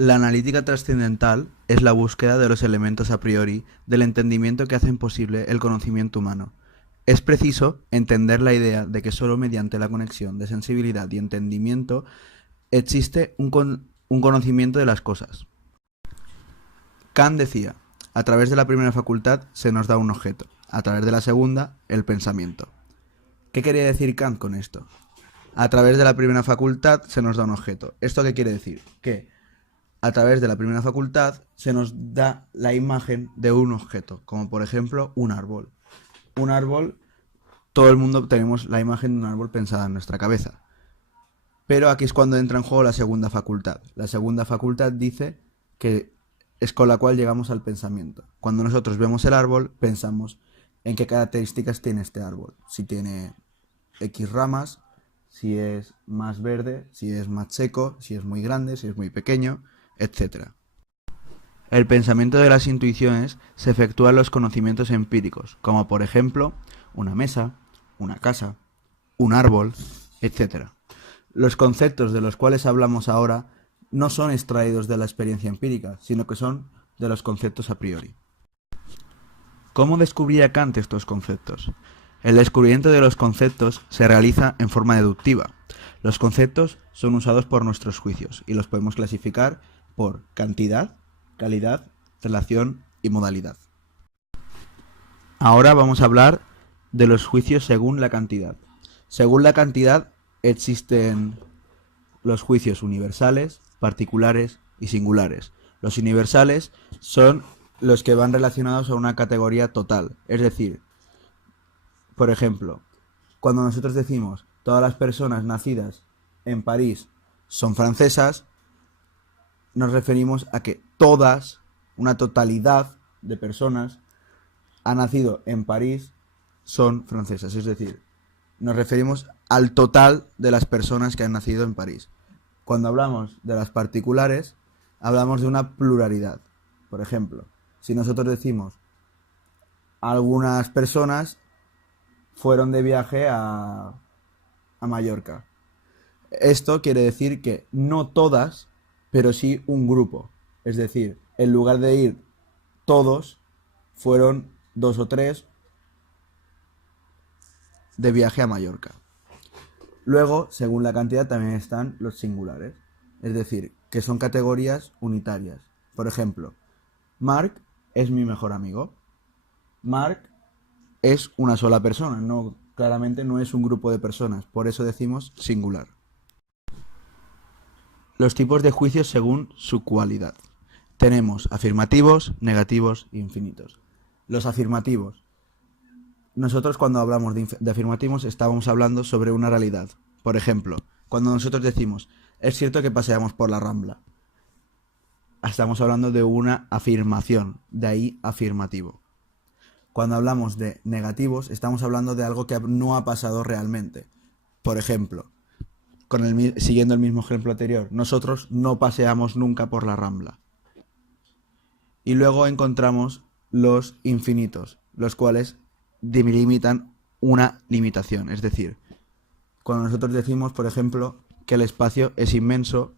La analítica trascendental es la búsqueda de los elementos a priori del entendimiento que hacen posible el conocimiento humano. Es preciso entender la idea de que sólo mediante la conexión de sensibilidad y entendimiento existe un conocimiento de las cosas. Kant decía: a través de la primera facultad se nos da un objeto, a través de la segunda, el pensamiento. ¿Qué quería decir Kant con esto? A través de la primera facultad se nos da un objeto. ¿Esto qué quiere decir? Que a través de la primera facultad se nos da la imagen de un objeto, como por ejemplo un árbol. Un árbol, todo el mundo tenemos la imagen de un árbol pensada en nuestra cabeza. Pero aquí es cuando entra en juego la segunda facultad. La segunda facultad dice que es con la cual llegamos al pensamiento. Cuando nosotros vemos el árbol, pensamos en qué características tiene este árbol. Si tiene X ramas, si es más verde, si es más seco, si es muy grande, si es muy pequeño, etc. El pensamiento de las intuiciones se efectúa en los conocimientos empíricos, como por ejemplo una mesa, una casa, un árbol, etc. Los conceptos de los cuales hablamos ahora no son extraídos de la experiencia empírica, sino que son de los conceptos a priori. ¿Cómo descubría Kant estos conceptos? El descubrimiento de los conceptos se realiza en forma deductiva. Los conceptos son usados por nuestros juicios y los podemos clasificar por cantidad, calidad, relación y modalidad. Ahora vamos a hablar de los juicios según la cantidad. Según la cantidad existen los juicios universales, particulares y singulares. Los universales son los que van relacionados a una categoría total. Es decir, por ejemplo, cuando nosotros decimos todas las personas nacidas en París son francesas, nos referimos a que todas, una totalidad de personas, ha nacido en París, son francesas. Es decir, nos referimos al total de las personas que han nacido en París. Cuando hablamos de las particulares, hablamos de una pluralidad. Por ejemplo, si nosotros decimos algunas personas fueron de viaje a Mallorca, esto quiere decir que no todas, pero sí un grupo. Es decir, en lugar de ir todos, fueron 2 o 3 de viaje a Mallorca. Luego, según la cantidad, también están los singulares. Es decir, que son categorías unitarias. Por ejemplo, Mark es mi mejor amigo. Mark es una sola persona, claramente no es un grupo de personas. Por eso decimos singular. Los tipos de juicios según su cualidad. Tenemos afirmativos, negativos e infinitos. Los afirmativos. Nosotros cuando hablamos de afirmativos estábamos hablando sobre una realidad. Por ejemplo, cuando nosotros decimos, es cierto que paseamos por la Rambla, estamos hablando de una afirmación, de ahí afirmativo. Cuando hablamos de negativos, estamos hablando de algo que no ha pasado realmente. Por ejemplo, siguiendo el mismo ejemplo anterior, nosotros no paseamos nunca por la Rambla. Y luego encontramos los infinitos, los cuales delimitan una limitación. Es decir, cuando nosotros decimos, por ejemplo, que el espacio es inmenso,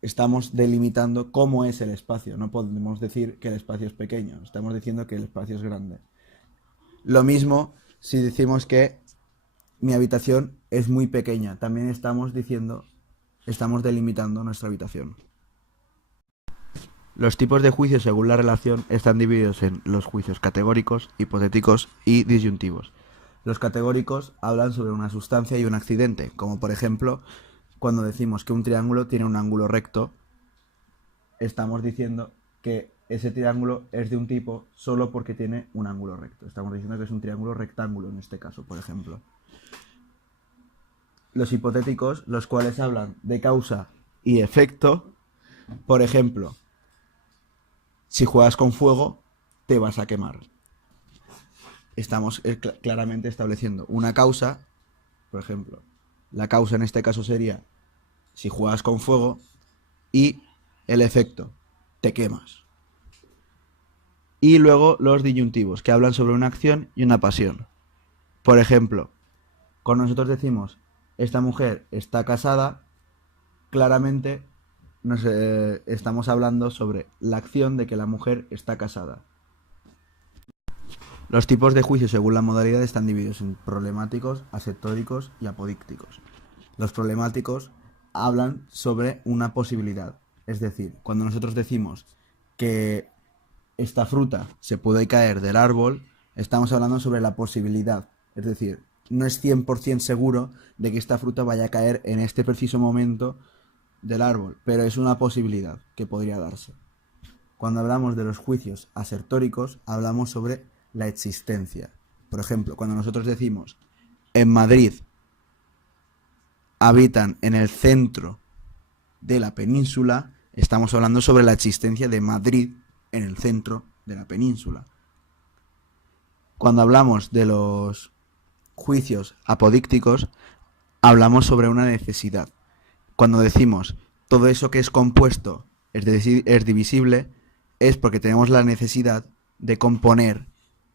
estamos delimitando cómo es el espacio. No podemos decir que el espacio es pequeño, estamos diciendo que el espacio es grande. Lo mismo si decimos que mi habitación es muy pequeña, también estamos delimitando nuestra habitación. Los tipos de juicios según la relación están divididos en los juicios categóricos, hipotéticos y disyuntivos. Los categóricos hablan sobre una sustancia y un accidente, como por ejemplo, cuando decimos que un triángulo tiene un ángulo recto, estamos diciendo que ese triángulo es de un tipo solo porque tiene un ángulo recto. Estamos diciendo que es un triángulo rectángulo en este caso, por ejemplo. Los hipotéticos, los cuales hablan de causa y efecto, por ejemplo, si juegas con fuego, te vas a quemar. Estamos claramente estableciendo una causa, por ejemplo, la causa en este caso sería si juegas con fuego y el efecto, te quemas. Y luego los disyuntivos, que hablan sobre una acción y una pasión. Por ejemplo, cuando nosotros decimos esta mujer está casada, claramente estamos hablando sobre la acción de que la mujer está casada. Los tipos de juicio según la modalidad están divididos en problemáticos, asectóricos y apodícticos. Los problemáticos hablan sobre una posibilidad, es decir, cuando nosotros decimos que esta fruta se puede caer del árbol, estamos hablando sobre la posibilidad, es decir, no es 100% seguro de que esta fruta vaya a caer en este preciso momento del árbol, pero es una posibilidad que podría darse. Cuando hablamos de los juicios asertóricos, hablamos sobre la existencia. Por ejemplo, cuando nosotros decimos en Madrid habitan en el centro de la península, estamos hablando sobre la existencia de Madrid en el centro de la península. Cuando hablamos de los juicios apodícticos, hablamos sobre una necesidad. Cuando decimos todo eso que es compuesto es divisible, es porque tenemos la necesidad de componer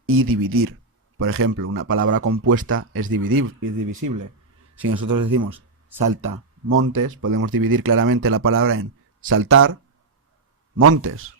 y dividir. Por ejemplo, una palabra compuesta es divisible. Si nosotros decimos salta montes, podemos dividir claramente la palabra en saltar montes.